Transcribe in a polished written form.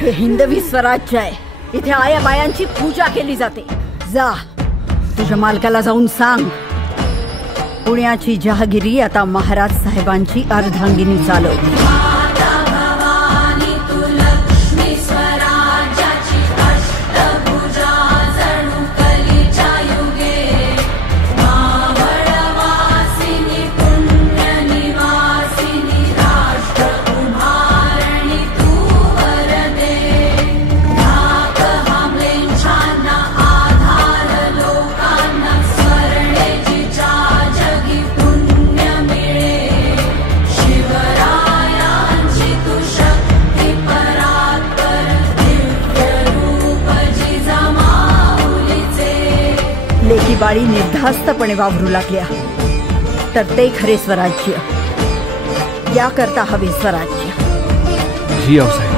हे हिंदवी स्वराज्य आहे. इथे आया बायांची पूजा केली जाते. जा तुझ्या मालकाला जाऊन सांग, पुण्याची जहागिरी आता महाराज साहेबांची अर्धांगिनी चालवते. लेकी बाळी निर्धास्तपणे वावरू लागल्या तर ते खरे स्वराज्य. याकरता हवे स्वराज्य. जी आऊसाहेब.